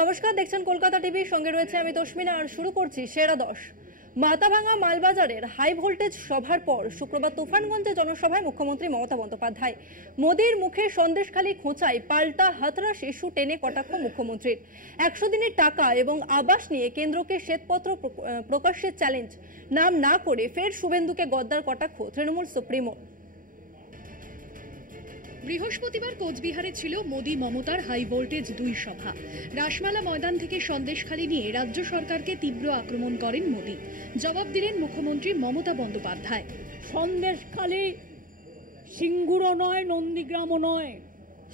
নমস্কার, দেখছেন কলকাতা টিভি, সঙ্গে রয়েছে আমি তস্মিনা। আর শুরু করছি সেরা 10। মাথাভাঙা মালবাজারের হাই ভোল্টেজ সভার পর শুক্রবার তুফানগঞ্জে জনসভায় মুখ্যমন্ত্রী মমতা বন্দ্যোপাধ্যায়। মোদির মুখে সন্দেশখালী খোঁচায় পাল্টা হাতড়াস ইস্যু টেনে কটাক্ষ মুখ্যমন্ত্রীর। 100 দিনের টাকা এবং আবাস নিয়ে কেন্দ্রকে শ্বেতপত্র প্রকাশের চ্যালেঞ্জ নাম না করে ফের শুভেন্দুকে গদ্দার কটাক্ষ তৃণমূল সুপ্রিমো। বৃহস্পতিবার কোচবিহারে ছিল মোদি মমতার হাই ভোল্টেজ 2 সভা। রাসমালা ময়দান থেকে সন্দেশখালী নিয়ে রাজ্য সরকারকে তীব্র আক্রমণ করেন মোদি। জবাব দিলেন মুখ্যমন্ত্রী মমতা বন্দ্যোপাধ্যায়। সন্দেশখালী সিঙ্গুরও নয়, নন্দীগ্রামও নয়,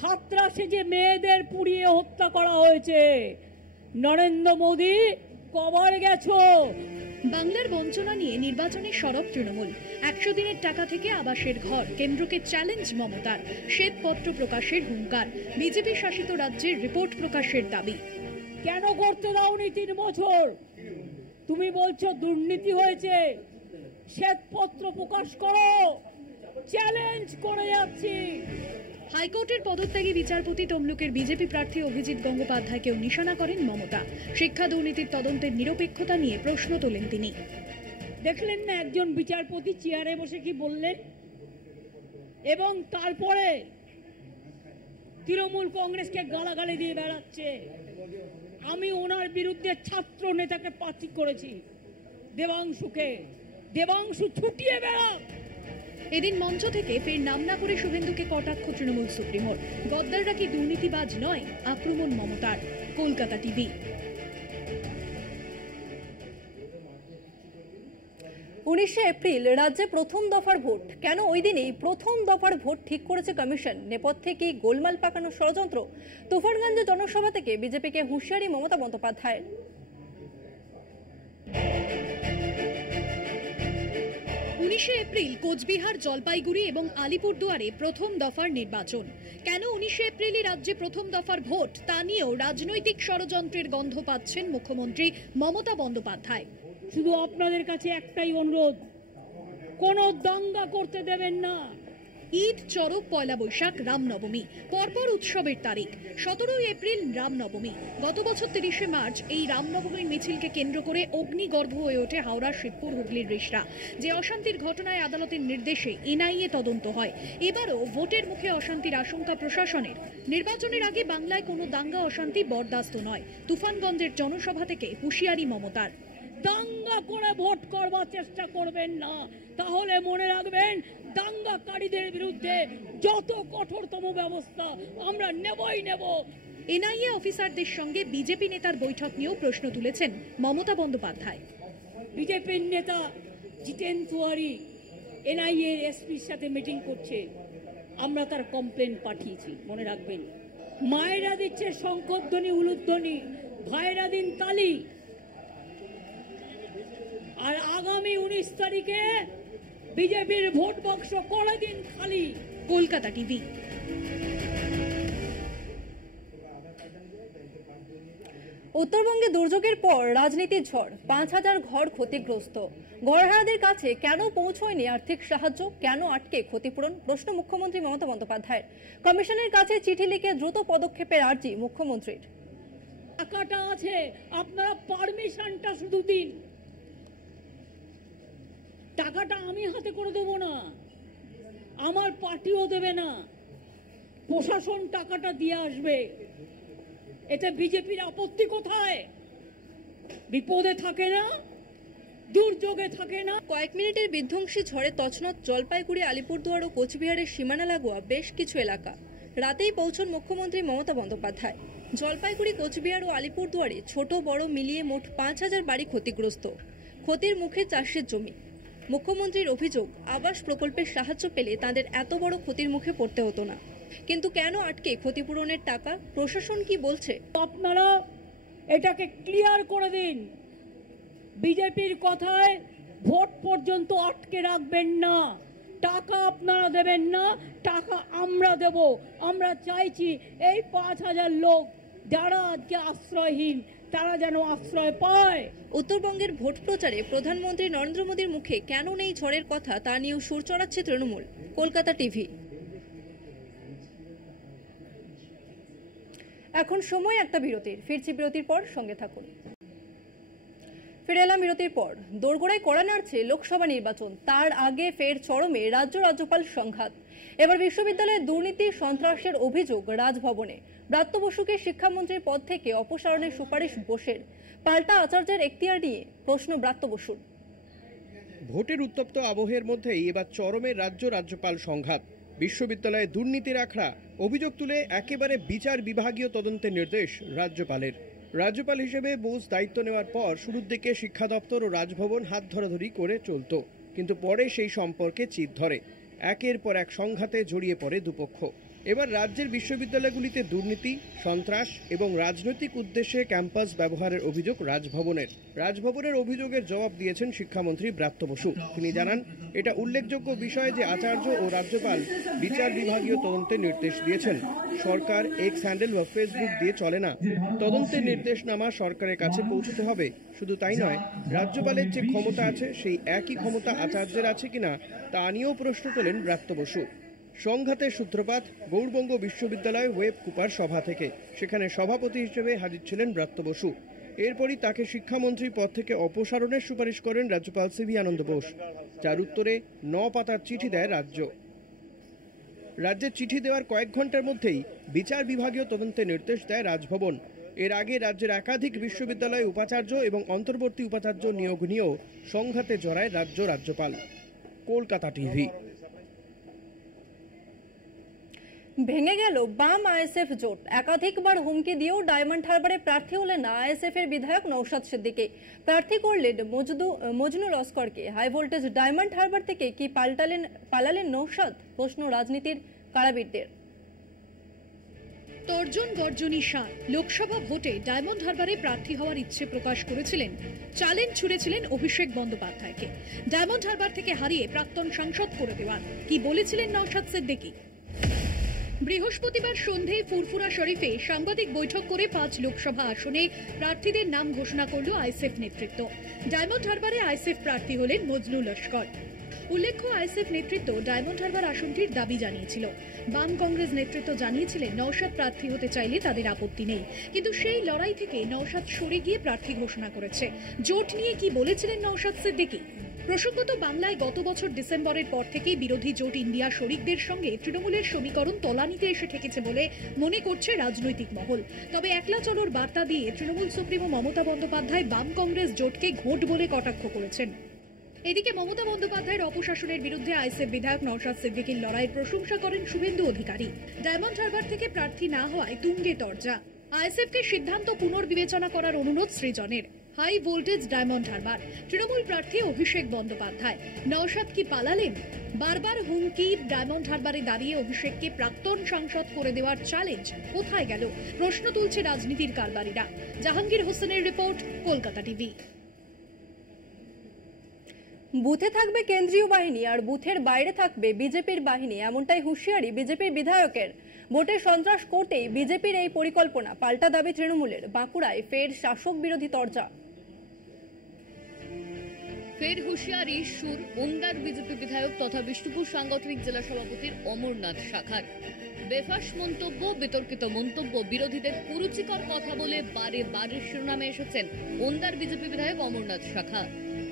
হাতরাসে যে মেয়েদের পুড়িয়ে হত্যা করা হয়েছে, নরেন্দ্র মোদি কবার গেছো? বাংলার বঞ্চনা নিয়ে নির্বাচনে সরব তৃণমূল। 100 দিনের টাকা থেকে আবাসের ঘর, কেন্দ্রকে চ্যালেঞ্জ মমতার। শ্বেতপত্র প্রকাশের হুঙ্কার, বিজেপি শাসিত রাজ্যের রিপোর্ট প্রকাশের দাবি। কেন করতে দাওনি 3 বছর? তুমি বলছো দুর্নীতি হয়েছে, শ্বেতপত্র প্রকাশ করো, চ্যালেঞ্জ করে যাচ্ছি। হাইকোর্টের পদত্যাগী বিচারপতি তমলুকের বিজেপি প্রার্থী অভিজিৎ গঙ্গোপাধ্যায়কেও নিশানা করেন মমতা। শিক্ষা দুর্নীতির তদন্তের নিরপেক্ষতা নিয়ে প্রশ্ন তোলেন তিনি। দেখলেন না একজন বিচারপতি চেয়ারে বসে কি বললেন? এবং তারপরে তৃণমূল কংগ্রেসকে গালাগালি দিয়ে বেড়াচ্ছে। আমি ওনার বিরুদ্ধে ছাত্র নেতাকে প্রার্থী করেছি, দেবাংশু ছুটিয়ে বেড়া। এদিন মঞ্চ থেকে ফের নাম না করে শুভেন্দুকে কটাক্ষ তৃণমূল সুপ্রিমোর। গদ্দাররা কি দুর্নীতিবাজ নয়? আক্রমণ মমতার। কলকাতা টিভি। 19শে এপ্রিল রাজ্যে প্রথম দফার ভোট। কেন ওই দিনই প্রথম দফার ভোট ঠিক করেছে কমিশন? নেপথ্যে কি গোলমাল পাকানোর ষড়যন্ত্র? তুফানগঞ্জ জনসভা থেকে বিজেপিকে হুঁশিয়ারি মমতা বন্দ্যোপাধ্যায়ের। 19শে এপ্রিল কোচবিহার, জলপাইগুড়ি এবং আলিপুরদুয়ারে প্রথম দফার নির্বাচন। কেন 19শে এপ্রিলই রাজ্যে প্রথম দফার ভোট, তা নিয়েও রাজনৈতিক ষড়যন্ত্রের গন্ধ পাচ্ছেন মুখ্যমন্ত্রী মমতা বন্দ্যোপাধ্যায়। শুধু আপনাদের কাছে একটাই অনুরোধ, কোনো দাঙ্গা করতে দেবেন না। ঈদ, চড়ক, পয়লা বৈশাখ, রামনবমী, পরপর উৎসবের তারিখ। 17ই এপ্রিল রামনবমী। গত বছর 30শে মার্চ এই রামনবমীর মিছিলকে কেন্দ্র করে অগ্নিগর্ভ হয়ে ওঠে হাওড়ার শিবপুর, হুগলির রিষড়া। যে অশান্তির ঘটনায় আদালতের নির্দেশে এনআইএ তদন্ত হয়। এবারও ভোটের মুখে অশান্তির আশঙ্কা প্রশাসনের। নির্বাচনের আগে বাংলায় কোনো দাঙ্গা অশান্তি বরদাস্ত নয়। তুফানগঞ্জের জনসভা থেকে হুঁশিয়ারি মমতার। দাঙ্গা করে ভোট করবার চেষ্টা করবেন না, তাহলে মনে রাখবেন দাঙ্গাকারীদের বিরুদ্ধে যত কঠোরতম ব্যবস্থা আমরা নেবই নেব। এনআইএ অফিসারদের সঙ্গে বিজেপি নেতার বৈঠক নিয়েও প্রশ্ন তুলেছেন মমতা বন্দ্যোপাধ্যায়। বিজেপির নেতা জিতেন তিওয়ারি এনআইএ এসপির সাথে মিটিং করছে, আমরা তার কমপ্লেন পাঠিয়েছি। মনে রাখবেন, মায়েরা দিচ্ছে শঙ্খধ্বনি, উলুধ্বনি, ভাইরা দিন তালি। আর আগামী 19 তারিখে বিজেপির ভোট বাক্স করে দিন খালি। কলকাতা টিভি। উত্তরবঙ্গে দুর্যোগের পর রাজনীতির ঝড়। 5000 ঘর ক্ষতিগ্রস্ত। ঘরহারাদের কাছে কেন পৌঁছয়নি আর্থিক সাহায্য? কেন আটকে ক্ষতিপূরণ? প্রশ্ন মুখ্যমন্ত্রী মমতা বন্দ্যোপাধ্যায়ের। কমিশনের কাছে চিঠি লিখে দ্রুত পদক্ষেপের আর্জি মুখ্যমন্ত্রীর। টাকাটা আছে, আপনারা পারমিশনটা শুধু দিন। টাকাটা আমি হাতে করে দেবো না, আমার পার্টিও দেবে না, প্রশাসন টাকাটা দিয়ে আসবে। এতে বিজেপির আপত্তি কোথায়? বিপদে থাকে না, দুর্যোগে থাকে না। কয়েক মিনিটের বিধ্বংসী ঝড়ে তছনছ জলপাইগুড়ি, আলিপুরদুয়ার ও কোচবিহারের সীমানা লাগোয়া বেশ কিছু এলাকা। রাতেই পৌঁছন মুখ্যমন্ত্রী মমতা বন্দ্যোপাধ্যায়। জলপাইগুড়ি, কোচবিহার ও আলিপুরদুয়ারে ছোট বড় মিলিয়ে মোট 5000 বাড়ি ক্ষতিগ্রস্ত। ক্ষতির মুখে চাষের জমি। মুখ্যমন্ত্রীর অভিযোগ, আবাস প্রকল্পের সাহায্য পেলে তাদের এত বড় ক্ষতির মুখে পড়তে হতো না। কিন্তু কেন আটকে ক্ষতিপূরণের টাকা? প্রশাসন কি বলছে? আপনারা এটাকে ক্লিয়ার করে দিন। বিজেপির কথায় ভোট পর্যন্ত আটকে রাখবেন না। টাকা আপনারা দেবেন না, টাকা আমরা দেব। আমরা চাইছি এই 5000 লোক যারা আজকে আশ্রয়হীন, তারা যেন আশ্রয় পায়। উত্তরবঙ্গের ভোট প্রচারে প্রধানমন্ত্রী নরেন্দ্র মোদীর মুখে কেন নেই ঝড়ের কথা, তা নিয়েও সুর চড়াচ্ছে তৃণমূল। কলকাতা টিভি। এখন সময় একটা বিরতির, ফিরছি বিরতির পর, সঙ্গে থাকুন। ফিরে এলাম বিরতির পর। দোরগোড়ায় কড়া নাড়ছে লোকসভা নির্বাচন, তার আগে ফের চরমে রাজ্যপাল সংঘাত। এবার বিশ্ববিদ্যালয়ে দুর্নীতি সন্ত্রাসের অভিযোগ রাজভবনে। ব্রাত্য বসুকে শিক্ষামন্ত্রীর পদ থেকে অপসারণের সুপারিশ বোসের, পাল্টা আচার্যের এখতিয়ার নিয়ে প্রশ্ন ব্রাত্য বসুর। ভোটের উত্তপ্ত আবহের মধ্যেই এবার চরমে রাজ্যপাল সংঘাত। বিশ্ববিদ্যালয়ে দুর্নীতির আখড়া, অভিযোগ তুলে একেবারে বিচার বিভাগীয় তদন্তের নির্দেশ রাজ্যপালের। রাজ্যপাল হিসেবে বোস দায়িত্ব নেওয়ার পর শুরুর দিকে শিক্ষা দপ্তর ও রাজভবন হাত ধরাধরি করে চলত, কিন্তু পরে সেই সম্পর্কে চির ধরে। একের পর এক সংঘাতে জড়িয়ে পড়ে দুপক্ষ। এবার রাজ্যের বিশ্ববিদ্যালয়গুলিতে দুর্নীতি, সন্ত্রাস এবং রাজনৈতিক উদ্দেশ্যে ক্যাম্পাস ব্যবহারের অভিযোগ রাজভবনের অভিযোগের জবাব দিয়েছেন শিক্ষামন্ত্রী ব্রাত্য বসু। তিনি জানান, এটা উল্লেখযোগ্য বিষয় যে আচার্য ও রাজ্যপাল বিচার বিভাগীয় তদন্তের নির্দেশ দিয়েছেন। সরকার এক্স হ্যান্ডেল বা ফেসবুক দিয়ে চলে না। তদন্তের নির্দেশনামা সরকারের কাছে পৌঁছতে হবে। শুধু তাই নয়, রাজ্যপালের যে ক্ষমতা আছে সেই একই ক্ষমতা আচার্যের আছে কিনা তা নিয়েও প্রশ্ন তোলেন ব্রাত্য বসু। সংঘাতের সূত্রপাত গৌড়বঙ্গ বিশ্ববিদ্যালয় ওয়েব কুপার সভা থেকে। সেখানে সভাপতি হিসেবে হাজির ছিলেন ব্রাত্য বসু। এরপরই তাকে শিক্ষামন্ত্রী পদ থেকে অপসারণের সুপারিশ করেন রাজ্যপাল সিভি আনন্দ বোস, যার উত্তরে 9 পাতার চিঠি দেয় রাজ্যের চিঠি দেওয়ার কয়েক ঘন্টার মধ্যেই বিচার বিভাগীয় তদন্তের নির্দেশ দেয় রাজভবন। এর আগে রাজ্যের একাধিক বিশ্ববিদ্যালয়ে উপাচার্য এবং অন্তর্বর্তী উপাচার্য নিয়োগ নিয়েও সংঘাতে জড়ায় রাজ্যপাল। কলকাতা টিভি। ভেঙে গেল বাম আইএসএফ জোট। একাধিকবার হুমকি দিয়েও ডায়মন্ড হারবারে প্রার্থী হলেন না আইএসএফ এর বিধায়ক নওশাদ সিদ্দিকী। প্রার্থী করলেন মজনু লস্করকে। হাই ভোল্টেজ ডায়মন্ড হারবার থেকে কি পালালেন নওশাদ? প্রশ্ন রাজনীতির কারাবীরদের। তর্জন গর্জনী সার লোকসভা ভোটে ডায়মন্ড হারবারে প্রার্থী হওয়ার ইচ্ছে প্রকাশ করেছিলেন, চ্যালেঞ্জ ছুড়েছিলেন অভিষেক বন্দ্যোপাধ্যায়কে। ডায়মন্ড হারবার থেকে হারিয়ে প্রাক্তন সাংসদ করে দেওয়ার কি বলেছিলেন নওশাদ সিদ্দিকী? বৃহস্পতিবার সন্ধ্যায় ফুরফুরা শরীফে সাংবাদিক বৈঠক করে 5 লোকসভা আসনে প্রার্থীদের নাম ঘোষণা করল আইএসএফ নেতৃত্ব। ডায়মন্ড হারবারে আইএসএফ প্রার্থী হলেন মজনু লস্কর। উল্লেখ্য, আইএসএফ নেতৃত্ব ডায়মন্ড হারবার আসনটির দাবি জানিয়েছিল। বাম কংগ্রেস নেতৃত্ব জানিয়েছিলেন নওশাদ প্রার্থী হতে চাইলে তাদের আপত্তি নেই, কিন্তু সেই লড়াই থেকে নওশাদ সরে গিয়ে প্রার্থী ঘোষণা করেছে। জোট নিয়ে কি বলেছিলেন নওশাদ সিদ্দিকী? প্রসঙ্গত, বাংলায় গত বছর ডিসেম্বরের পর থেকেই বিরোধী জোট ইন্ডিয়া শরিকদের সঙ্গে তৃণমূলের সমীকরণ তলানিতে এসে ঠেকেছে বলে মনে করছে রাজনৈতিক মহল। তবে একলা চলোর বার্তা দিয়ে তৃণমূল সুপ্রিমো মমতা বন্দ্যোপাধ্যায় বাম কংগ্রেস জোটকে ঘোট বলে কটাক্ষ করেছেন। এদিকে মমতা বন্দ্যোপাধ্যায়ের অপশাসনের বিরুদ্ধে আইএসএফ বিধায়ক নওশাদ সিদ্দিকীর লড়াইয়ের প্রশংসা করেন শুভেন্দু অধিকারী। ডায়মন্ড হারবার থেকে প্রার্থী না হওয়ায় তুঙ্গে তরজা। আইএসএফকে সিদ্ধান্ত পুনর্বিবেচনা করার অনুরোধ সৃজনের। হাই ভোল্টেজ ডায়মন্ড হারবার, তৃণমূল প্রার্থী অভিষেক বন্দ্যোপাধ্যায়। নওশাদ কি পালালেন? বারবার হুমকি, ডায়মন্ড হারবারে দাঁড়িয়ে অভিষেককে প্রাক্তন সাংসদ করে দেওয়ার চ্যালেঞ্জ কোথায় গেল? প্রশ্ন তুলছে রাজনীতির কারবারিরা। জাহাঙ্গীর হোসেনের রিপোর্ট, কলকাতা টিভি। বুথে থাকবে কেন্দ্রীয় বাহিনী আর বুথের বাইরে থাকবে বিজেপির বাহিনী, এমনটাই হুঁশিয়ারি বিজেপির বিধায়কের। ভোটের সন্ত্রাস করতেই বিজেপির এই পরিকল্পনা, পাল্টা দাবি তৃণমূলের। বাঁকুড়ায় ফের শাসক বিরোধী তরজা। ফের হুঁশিয়ারি সুর ওন্দার বিজেপি বিধায়ক তথা বিষ্ণুপুর সাংগঠনিক জেলা সভাপতির অমরনাথ শাখার। বেফাস মন্তব্য, বিতর্কিত মন্তব্য, বিরোধীদের কুরুচিকর কথা বলে বারে বারে শিরোনামে এসেছেন ওন্দার বিজেপি বিধায়ক অমরনাথ শাখা।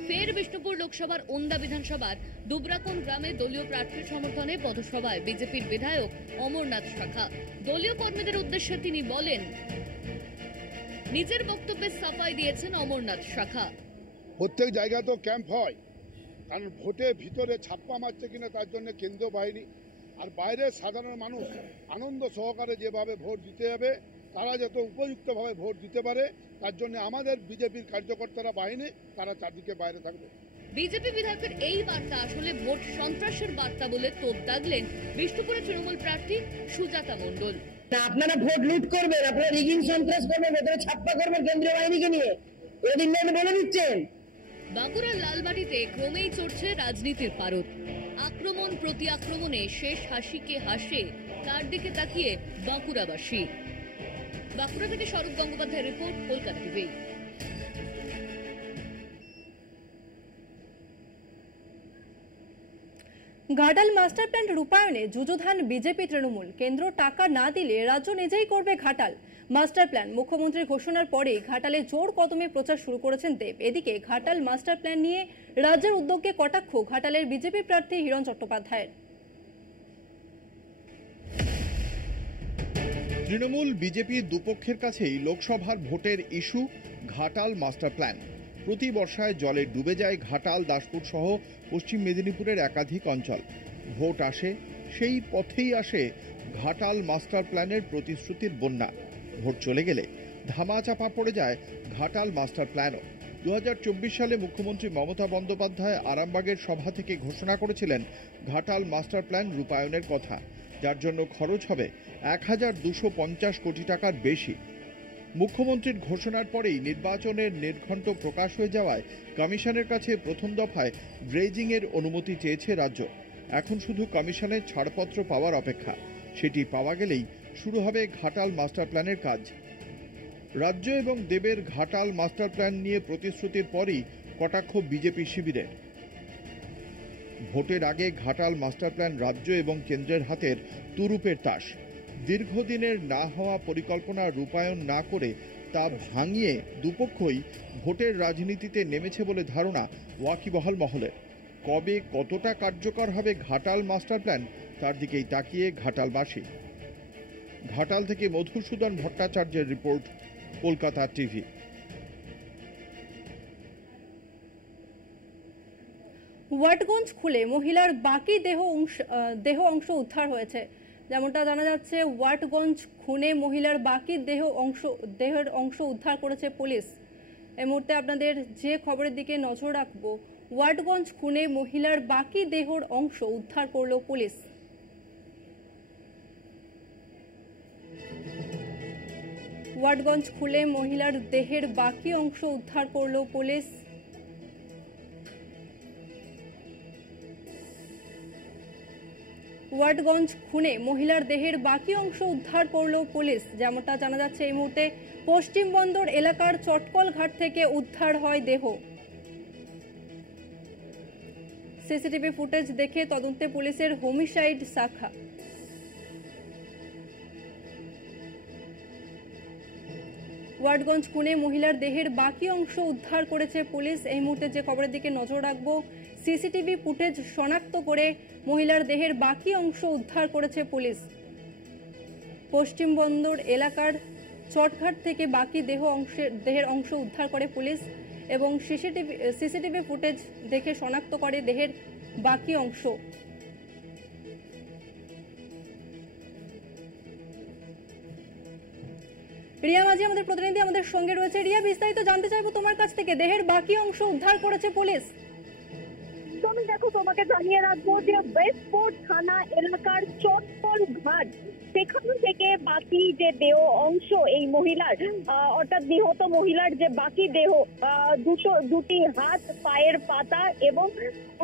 ফের বিষ্ণুপুর লোকসভার ওন্দা বিধানসভার দুবরাকোন গ্রামে দলীয় প্রার্থীর সমর্থনে পথসভায় বিজেপির বিধায়ক অমরনাথ শাখা। দলীয় কর্মীদের উদ্দেশ্যে তিনি বলেন, নিজের বক্তব্যে সাফাই দিয়েছেন অমরনাথ শাখা। প্রত্যেক জায়গায় তো ক্যাম্প হয়, কারণ ভোটে ভিতরে ছাপ্পা মারছে কিনা তার জন্য কেন্দ্রীয় বাহিনী, আর বাইরে সাধারণ মানুষ আনন্দ সহকারে যেভাবে ভোট দিতে যাবে, তারা যত উপযুক্তভাবে ভোট দিতে পারে, তার জন্য আমাদের বিজেপির কার্যকর্তারা বাহিনী তারা চারদিকে বাইরে থাকবে। বিজেপি বিধায়কের এই বার্তা আসলে ভোট সন্ত্রাসের বার্তা বলে তোপ দাগলেন বিষ্ণুপুরের তৃণমূল প্রার্থী সুজাতা মণ্ডল। আপনারা ভোট লুট করবেন, আপনারা রিগিং সন্ত্রাস করবেন, ভেতরে ছাপ্পা করবেন কেন্দ্রীয় বাহিনীকে নিয়ে, এদিন বলে দিচ্ছেন। বাঁকুড়ার লালবাটিতে ক্রমেই চড়ছে রাজনীতির পারদ। আক্রমণ প্রতি আক্রমণে শেষ হাসিকে হাসে তার দিকে তাকিয়ে বাঁকুড়াবাসী। বাঁকুড়া থেকে স্বরূপ গঙ্গোপাধ্যায়ের report, Kolkata TV. Ghatal master plan রূপায়ণে যুযুধান বিজেপি তৃণমূল। কেন্দ্র টাকা না দিলে রাজ্য নিজেই করবে ঘাটাল। মাস্টার প্ল্যান মুখ্যমন্ত্রীর ঘোষণার পরেই ঘাটালে জোর কদমে প্রচার শুরু করেছেন দেব। এদিকে ঘাটাল মাস্টার প্ল্যান নিয়ে রাজ্যের উদ্যোগকে কটাক্ষ ঘাটালের বিজেপি প্রার্থী হিরণ চট্টোপাধ্যায়ের। তৃণমূল বিজেপির দুপক্ষের কাছেই লোকসভার ভোটের ইস্যু ঘাটাল মাস্টার প্ল্যান। প্রতি বর্ষায় জলে ডুবে যায় ঘাটাল, দাসপুর সহ পশ্চিম মেদিনীপুরের একাধিক অঞ্চল। ভোট আসে, সেই পথেই আসে ঘাটাল মাস্টার প্ল্যানের প্রতিশ্রুতির বন্যা। ভোট চলে গেলে ধামাচাপা পড়ে যায় ঘাটাল মাস্টার প্ল্যানও। 2024 সালে মুখ্যমন্ত্রী মমতা বন্দ্যোপাধ্যায় আরামবাগের সভা থেকে ঘোষণা করেছিলেন ঘাটাল মাস্টার প্ল্যান রূপায়ণের কথা, যার জন্য খরচ হবে 1250 কোটি টাকার বেশি। মুখ্যমন্ত্রীর ঘোষণার পরেই নির্বাচনের নির্ঘণ্ট প্রকাশ হয়ে যাওয়ায় কমিশনের কাছে প্রথম দফায় ড্রেজিংয়ের অনুমতি চেয়েছে রাজ্য। এখন শুধু কমিশনের ছাড়পত্র পাওয়ার অপেক্ষা। সেটি পাওয়া গেলেই শুরু হবে ঘাটাল মাস্টার প্ল্যানের কাজ। রাজ্য এবং দেবের ঘাটাল মাস্টার প্ল্যান নিয়ে প্রতিশ্রুতির পরই কটাক্ষ বিজেপি শিবিরের। ভোটের আগে ঘাটাল মাস্টার প্ল্যান রাজ্য এবং কেন্দ্রের হাতের তুরুপের তাস। দীর্ঘদিনের না হওয়া পরিকল্পনা রূপায়ণ না করে তা ভাঙিয়ে দুপক্ষই ভোটের রাজনীতিতে নেমেছে বলে ধারণা ওয়াকিবহাল মহলের। কবে কতটা কার্যকর হবে ঘাটাল মাস্টার প্ল্যান, তার দিকেই তাকিয়ে ঘাটালবাসী। ঘাটাল থেকে মধুসূদন ভট্টাচার্যের রিপোর্ট, কলকাতা টিভি। ওয়াটগঞ্জ খুলে মহিলার বাকি দেহ অংশ উদ্ধার হয়েছে। যেমনটা জানা যাচ্ছে, ওয়াটগঞ্জ খুনে মহিলার বাকি দেহের অংশ উদ্ধার করেছে পুলিশ। এই মুহূর্তে আপনাদের যে খবরের দিকে নজর রাখবো, ওয়াটগঞ্জ খুনে মহিলার বাকি দেহের অংশ উদ্ধার করল পুলিশ। ওয়াটগঞ্জ খুলে মহিলার দেহের বাকি অংশ উদ্ধার করল পুলিশ। ওয়াটগঞ্জ খুনে মহিলার দেহের বাকি অংশ উদ্ধার করল পুলিশ। যেমনটা জানা যাচ্ছে, এই মুহূর্তে পশ্চিম বন্দর এলাকার চটকল ঘাট থেকে উদ্ধার হয় দেহ। সিসিটিভি ফুটেজ দেখে তদন্তে পুলিশের হোমিসাইড শাখা। ওয়াটগঞ্জ খুনে মহিলার দেহের বাকি অংশ উদ্ধার করেছে পুলিশ। এই মুহূর্তে যে খবরের দিকে নজর রাখবো, সিসিটিভি ফুটেজ শনাক্ত করে মহিলার দেহের বাকি অংশ উদ্ধার করেছে পুলিশ। পশ্চিম বন্দর এলাকার চটঘাট থেকে বাকি দেহের অংশ উদ্ধার করে পুলিশ এবং সিসিটিভি ফুটেজ দেখে শনাক্ত করে দেহের বাকি অংশ। রিয়া মাঝি আমাদের প্রতিনিধি আমাদের সঙ্গে রয়েছে। রিয়া, বিস্তারিত জানতে চাইবো তোমার কাছ থেকে। দেহের বাকি অংশ উদ্ধার করেছে পুলিশ। তুমি দেখো, তোমাকে জানিয়ে রাখবো যে ওয়েস্টপোর্ট থানা এলাকার চটকল ঘাট, সেখান থেকে বাকি যে দেহ অংশ এই মহিলার, অর্থাৎ নিহত মহিলার যে বাকি দেহ, দুটি হাত, পায়ের পাতা এবং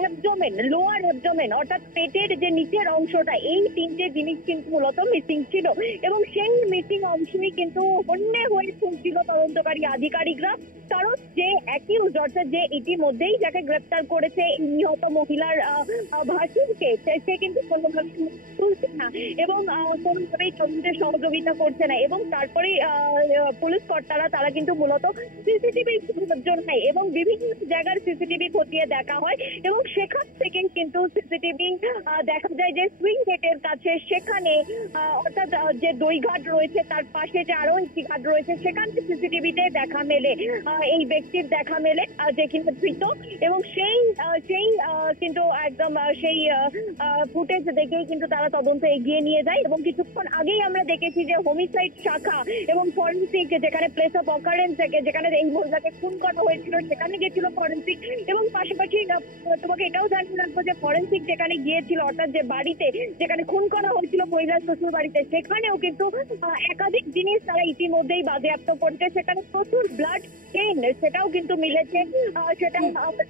অ্যাবডোমেন, লোয়ার অ্যাবডোমেন অর্থাৎ পেটের যে নিচের অংশটা, এই তিনটে জিনিস কিন্তু মূলত মিসিং ছিল এবং সেই মিসিং অংশই কিন্তু হন্যে হয়ে চলছিল তদন্তকারী আধিকারিকরা। কারণ যে অ্যাকিউজড, অর্থাৎ যে ইতিমধ্যেই যাকে গ্রেপ্তার করেছে নিহত মহিলার ভাসুরকে, সে কিন্তু কোনোভাবে তুলছে না এবং কোনোভাবেই তদন্তে সহযোগিতা করছে না। এবং তারপরেই পুলিশ কর্তারা তারা কিন্তু মূলত সিসিটিভি জন্য এবং বিভিন্ন জায়গার সিসিটিভি খতিয়ে দেখা হয় এবং সেখান থেকে কিন্তু সিসিটিভি দেখা যায় যে সুইং গেটের কাছে, সেখানে অর্থাৎ যে দইঘাট রয়েছে তার পাশে যে আরো একটি ঘাট রয়েছে, সেখানে সিসিটিভিতে দেখা মেলে এই ব্যক্তির দেখা মেলে যে কিনা ধৃত এবং সেই কিন্তু একদম সেই ফুটেজ দেখেই কিন্তু তারা তদন্ত এগিয়ে নিয়ে যায়। এবং কিছুক্ষণ আগেই আমরা দেখেছি যে হোমিসাইড শাখা এবং ফরেন্সিক, যেখানে প্লেস অফ অকারেন্স থেকে যেখানে এই মহিলাকে খুন করা হয়েছিল সেখানে গিয়েছিল ফরেন্সিক। এবং পাশাপাশি তোমাকে এটাও জানিয়ে রাখবো যে ফরেন্সিক যেখানে গিয়েছিল, অর্থাৎ যে বাড়িতে যেখানে খুন করা হয়েছিল মহিলার শ্বশুর বাড়িতে, সেখানেও কিন্তু একাধিক জিনিস তারা ইতিমধ্যেই বাজেয়াপ্ত করছে। সেখানে প্রচুর ব্লাড স্টেইন, সেটাও কিন্তু মিলেছে।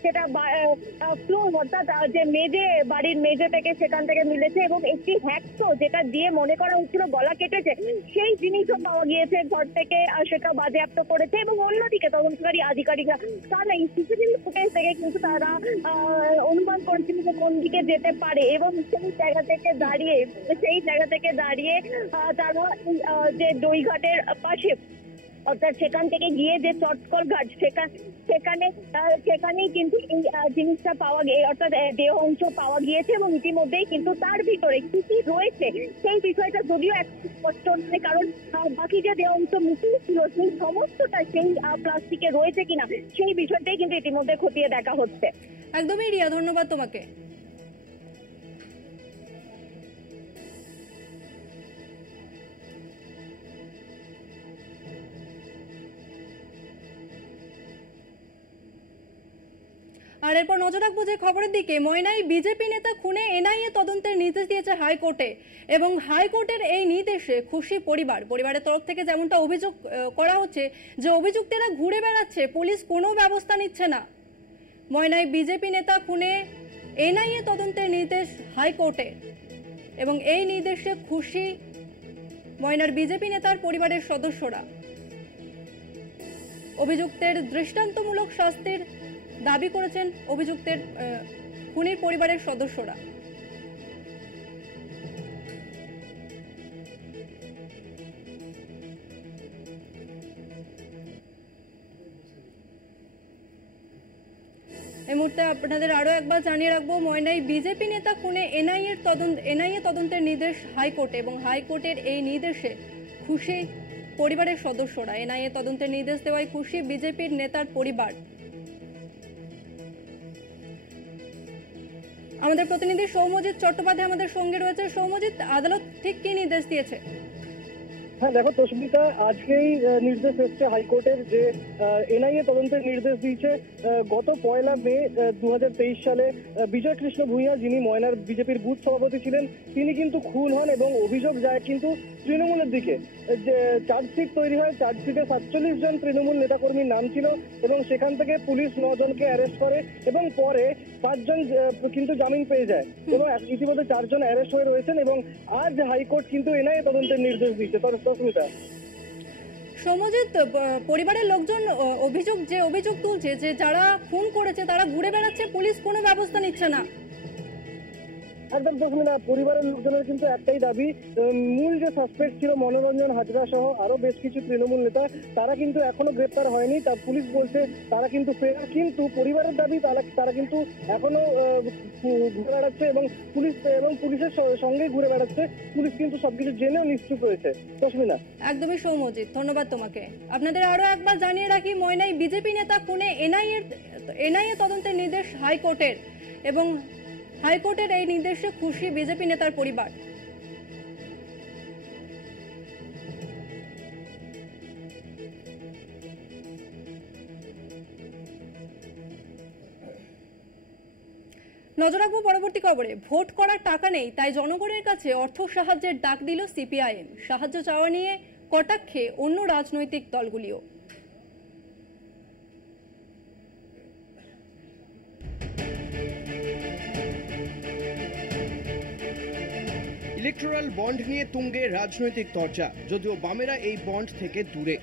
সেটা ফ্লোর, অর্থাৎ যে মেঝে, বাড়ির মেঝে থেকে সেখান থেকে মিলেছে এবং একটি হ্যাকসো যেটা দিয়ে মনে করা হচ্ছিল গলা কেটেছে, সেই জিনিসও পাওয়া গিয়েছে ঘর থেকে, সেটা বাজেয়াপ্ত করেছে। এবং অন্যদিকে তদন্তকারী আধিকারিকরা তারা এই সিসিটিভি ফুটেজ থেকে কিন্তু তারা অনুমান করেছিল যে কোন দিকে যেতে পারে এবং সেই জায়গা থেকে দাঁড়িয়ে তারা যে দইঘাটের পাশে অর্থাৎ সেখান থেকে গিয়ে যে চটকল ঘাট সেখানেই কিন্তু এই জিনিসটা পাওয়া গিয়ে অর্থাৎ দেহ অংশ পাওয়া গিয়েছে এবং ইতিমধ্যেই কিন্তু তার ভিতরে কি কি রয়েছে সেই বিষয়টা যদিও একটু স্পষ্ট নয়, কারণ বাকি যে দেহ অংশ মিশিয়ে ছিল সেই সমস্তটা সেই প্লাস্টিকে রয়েছে কিনা সেই বিষয়টাই কিন্তু ইতিমধ্যে খতিয়ে দেখা হচ্ছে। একদমই রিয়া, ধন্যবাদ তোমাকে। আর এরপর নজর রাখবো যে খবরের দিকে। ময়নায় বিজেপি নেতা খুনে এনআইএ তদন্তের নির্দেশ দিয়েছে হাইকোর্টে এবং হাইকোর্টের এই নির্দেশে খুশি পরিবারের তরফ থেকে যেমনটা অভিযোগ করা হচ্ছে যে অভিযুক্তরা ঘুরে বেড়াচ্ছে, পুলিশ কোনো ব্যবস্থা নিচ্ছে না। ময়নায় বিজেপি নেতা খুনে এনআইএ তদন্তের নির্দেশ হাইকোর্টে এবং এই নির্দেশে খুশি ময়নার বিজেপি নেতার পরিবারের সদস্যরা। অভিযুক্তের দৃষ্টান্তমূলক শাস্তির দাবি করেছেন অভিযুক্তের খুনির পরিবারের সদস্যরা। এই মুহূর্তে আপনাদের আরো একবার জানিয়ে রাখবো, ময়নায় বিজেপি নেতা খুনে এনআইএ তদন্তের নির্দেশ হাইকোর্টে এবং হাইকোর্টের এই নির্দেশে খুশি পরিবারের সদস্যরা। এনআইএ তদন্তের নির্দেশ দেওয়ায় খুশি বিজেপির নেতার পরিবার। আমাদের প্রতিনিধি সৌম্যজিৎ চট্টোপাধ্যায় আমাদের সঙ্গে রয়েছে। সৌম্যজিৎ, আদালত ঠিক কি নির্দেশ দিয়েছে? হ্যাঁ দেখো তস্মিতা, আজকেই নির্দেশ এসছে হাইকোর্টের যে এনআইএ তদন্তের নির্দেশ দিয়েছে। গত 1 মে 2023 সালে বিজয় কৃষ্ণ ভূঁইয়া, যিনি ময়নার বিজেপির বুথ সভাপতি ছিলেন, তিনি কিন্তু খুন হন এবং অভিযোগ যায় কিন্তু তৃণমূলের দিকে। যে চার্জশিট তৈরি হয়, চার্জশিটে 47 জন তৃণমূল নেতাকর্মীর নাম ছিল এবং সেখান থেকে পুলিশ 9 জনকে অ্যারেস্ট করে এবং পরে 5 জন কিন্তু জামিন পেয়ে যায় এবং ইতিমধ্যে 4 জন অ্যারেস্ট হয়ে রয়েছেন এবং আজ হাইকোর্ট কিন্তু এনআইএ তদন্তের নির্দেশ দিয়েছে। সৌম্যজিৎ, পরিবারের লোকজন অভিযোগ তুলছে যে যারা খুন করেছে তারা ঘুরে বেড়াচ্ছে, পুলিশ কোনো ব্যবস্থা নিচ্ছে না। একদম তসমিতা, পরিবারের লোকজনের কিন্তু একটাই দাবি, মূল যে সাসপেক্ট ছিল মনোরঞ্জন হাজরা সহ আরো বেশ কিছু তৃণমূল নেতা, তারা কিন্তু এখনো গ্রেপ্তার হয়নি। তার পুলিশ বলছে তারা কিন্তু ফেরার, কিন্তু পরিবারের দাবি তারা কিন্তু এখনো ঘুরে বেড়াচ্ছে এবং পুলিশের সঙ্গে ঘুরে বেড়াচ্ছে। পুলিশ কিন্তু সবকিছু জেনেও নিশ্চুপ রয়েছে। তসমিতা, একদমই সৌম্যজিৎ, ধন্যবাদ তোমাকে। আপনাদের আরো একবার জানিয়ে রাখি, ময়নায় বিজেপি নেতা খুনে এনআইএ তদন্তের নির্দেশ হাইকোর্টের এবং হাইকোর্টের এই নির্দেশে খুশি বিজেপি নেতার পরিবার। নজর রাখবো পরবর্তী খবরে। ভোট করার টাকা নেই, তাই জনগণের কাছে অর্থ সাহায্যের ডাক দিল সিপিআইএম। সাহায্য চাওয়া নিয়ে কটাক্ষে অন্য রাজনৈতিক দলগুলিও। ইলেকটোরাল বন্ড নিয়ে তুঙ্গে রাজনৈতিক চর্চা, যদিও বামেরা এই বন্ড থেকে দূরে।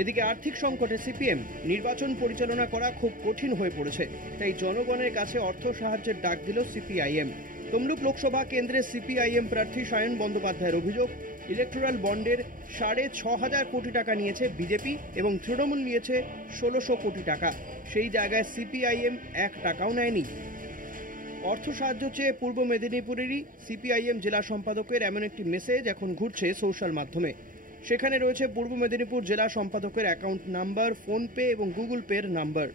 এদিকে আর্থিক সংকটে সিপিএম নির্বাচন পরিচালনা করা খুব কঠিন হয়ে পড়েছে, তাই জনগণের কাছে অর্থ সাহায্যের ডাক দিল সিপিআইএম। তমলুক লোকসভা কেন্দ্রে সিপিআইএম প্রার্থী সায়ন বন্দ্যোপাধ্যায়ের অভিযোগ, ইলেকটোরাল বন্ডের 6,500 কোটি টাকা নিয়েছে বিজেপি এবং তৃণমূল নিয়েছে 1600 কোটি টাকা। সেই জায়গায় সিপিআইএম 1 টাকাও নেয়নি। অর্থ সাহায্য চেয়ে পূর্ব মেদিনীপুরেরই সিপিআইএম জেলা সম্পাদকের এমন একটি মেসেজ এখন ঘুরছে সোশ্যাল মাধ্যমে। সেখানে রয়েছে পূর্ব মেদিনীপুর জেলা সম্পাদকের অ্যাকাউন্ট নাম্বার, ফোনপে এবং গুগল পের নাম্বার।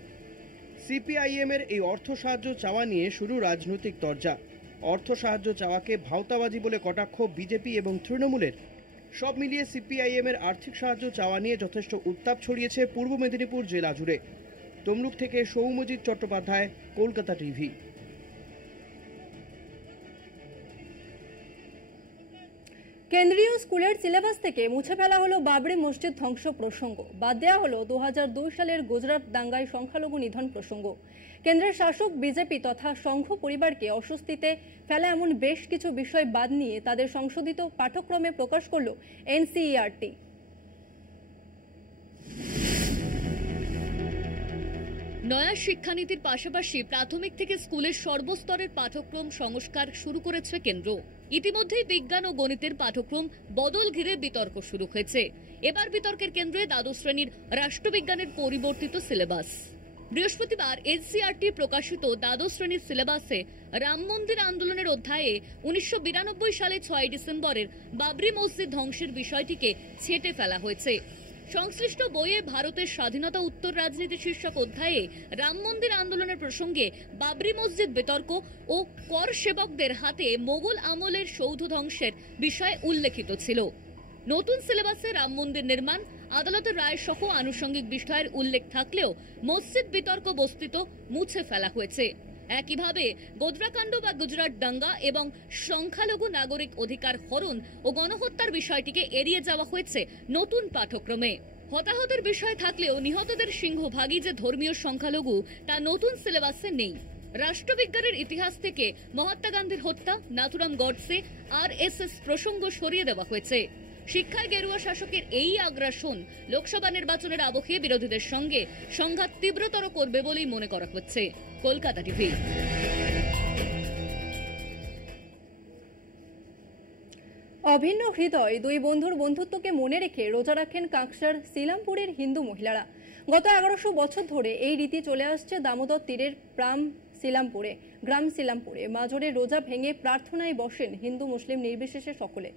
সিপিআইএম এর এই অর্থ সাহায্য চাওয়া নিয়ে শুরু রাজনৈতিক তরজা। অর্থ সাহায্য চাওয়াকে ভাওতাবাজি বলে কটাক্ষ বিজেপি এবং তৃণমূলের। সব মিলিয়ে সিপিআইএম এর আর্থিক সাহায্য চাওয়া নিয়ে যথেষ্ট উত্তাপ ছড়িয়েছে পূর্ব মেদিনীপুর জেলা জুড়ে। তমলুক থেকে সৌম্যজিৎ চট্টোপাধ্যায়, কলকাতা টিভি। কেন্দ্রীয় স্কুলের সিলেবাস থেকে মুছে ফেলা হলো বাবরি মসজিদ ধ্বংস প্রসঙ্গ। বাদ দেওয়া হলো 2002 সালের গুজরাট দাঙ্গায় সংখ্যালঘু নিধন প্রসঙ্গ। কেন্দ্রের শাসক বিজেপি তথা সংঘ পরিবারকে অস্বস্তিতে ফেলা এমন বেশ কিছু বিষয় বাদ নিয়ে তাদের সংশোধিত পাঠ্যক্রমে প্রকাশ করল এনসিইআরটি। নয়া শিক্ষানীতির পাশাপাশি প্রাথমিক থেকে স্কুলের সর্বস্তরের পাঠ্যক্রম সংস্কার শুরু করেছে কেন্দ্র। ইতিমধ্যেই বিজ্ঞান ও গণিতের পাঠ্যক্রম বদল ঘিরে বিতর্ক শুরু হয়েছে। এবার বিতর্কের কেন্দ্রে দ্বাদশ শ্রেণীর রাষ্ট্রবিজ্ঞানের পরিবর্তিত সিলেবাস। বৃহস্পতিবার এনসিইআরটি প্রকাশিত দ্বাদশ শ্রেণীর সিলেবাসে রাম মন্দির আন্দোলনের অধ্যায়ে 1992 সালে 6 ডিসেম্বরের বাবরি মসজিদ ধ্বংসের বিষয়টিকে ছেঁটে ফেলা হয়েছে। সংশ্লিষ্ট বইয়ে ভারতের স্বাধীনতা উত্তর রাজনীতি শীর্ষক অধ্যায়ে রাম মন্দির আন্দোলনের প্রসঙ্গে বাবরি মসজিদ বিতর্ক ও কর সেবকদের হাতে মোগল আমলের সৌধ ধ্বংসের বিষয় উল্লেখিত ছিল। নতুন সিলেবাসে রাম মন্দির নির্মাণ, আদালতের রায় সহ আনুষঙ্গিক বিষয়ের উল্লেখ থাকলেও মসজিদ বিতর্ক বস্তুত মুছে ফেলা হয়েছে। একইভাবে গোদ্রাকাণ্ড বা গুজরাট দাঙ্গা এবং সংখ্যালঘু নাগরিক অধিকার হরণ ও গণহত্যার বিষয়টিকে এড়িয়ে যাওয়া হয়েছে নতুন পাঠ্যক্রমে। হতাহতের বিষয় থাকলেও নিহতদের সিংহভাগই যে ধর্মীয় সংখ্যালঘু তা নতুন সিলেবাসে নেই। রাষ্ট্রবিজ্ঞানের ইতিহাস থেকে মহাত্মা গান্ধীর হত্যা, নাথুরাম গডসে, আরএসএস প্রসঙ্গ সরিয়ে দেওয়া হয়েছে। শিক্ষায় গেরুয়া শাসকের এই আগ্রাসন লোকসভা নির্বাচনের আবহে বিরোধীদের সঙ্গে সংঘাত তীব্রতর করবে বলেই মনে করা হচ্ছে। কলকাতা টিভি। অভিন্ন হৃদয় দুই বন্ধুর বন্ধুত্বকে মনে রেখে রোজা রাখেন কাঁকসার সিলামপুরের হিন্দু মহিলারা। গত 1100 বছর ধরে এই রীতি চলে আসছে দামোদর তীরের গ্রাম সিলামপুরে। মাজরে রোজা ভেঙে প্রার্থনায় বসেন হিন্দু মুসলিম নির্বিশেষে সকলে।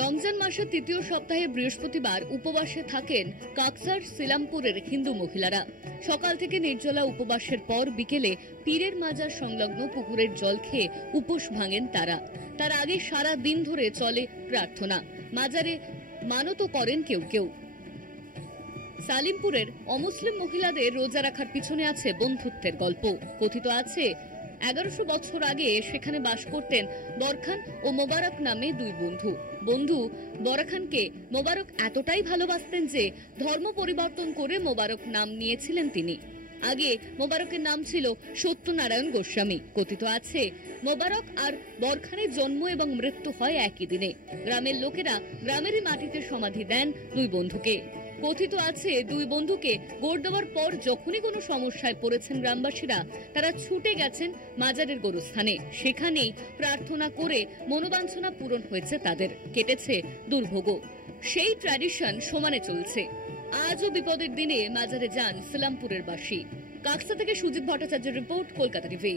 রমজান মাসের তৃতীয় সপ্তাহে বৃহস্পতিবার উপবাসে থাকেন কাকসার সিলামপুরের হিন্দু মহিলারা। সকাল থেকে নির্জলা উপবাসের পর বিকেলে পীরের মাজার সংলগ্ন পুকুরের জল খেয়ে উপোস ভাঙেন তারা। তার আগে সারা দিন ধরে চলে প্রার্থনা, মাজারে মানত করেন কেউ কেউ। সালিমপুরের অমুসলিম মহিলাদের রোজা রাখার পিছনে আছে বন্ধুত্বের গল্প। কথিত আছে 1100 বছর আগে সেখানে বাস করতেন বরখান ও মোবারক নামে দুই বন্ধু বরখানকে মোবারক এতটাই ভালোবাসতেন যে ধর্ম পরিবর্তন করে মোবারক নাম নিয়েছিলেন তিনি। আগে মোবারকের নাম ছিল সত্যনারায়ণ গোস্বামী। কথিত আছে মোবারক আর বরখানের জন্ম এবং মৃত্যু হয় একই দিনে। গ্রামের লোকেরা গ্রামেরই মাটিতে সমাধি দেন দুই বন্ধুকে। কথিত আছে দুই বন্ধুকে গোড় দেওয়ার পর যখনই কোনো সমস্যায় পড়েছেন গ্রামবাসীরা, তারা ছুটে গেছেন মাজারের গোরস্থানে। সেখানেই প্রার্থনা করে মনোবাঞ্ছনা পূরণ হয়েছে তাদের, কেটেছে দুর্ভোগ। সেই ট্র্যাডিশন সমানে চলছে। আজও বিপদের দিনে মাজারে যান সিলামপুরের বাসী। কাকসা থেকে সুজিত ভট্টাচার্যের রিপোর্ট, কলকাতা টিভি।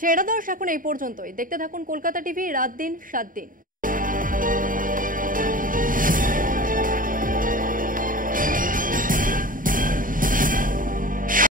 সেরা দর্শক এখন এই পর্যন্তই। দেখতে থাকুন কলকাতা টিভি, রাত দিন 7 দিন।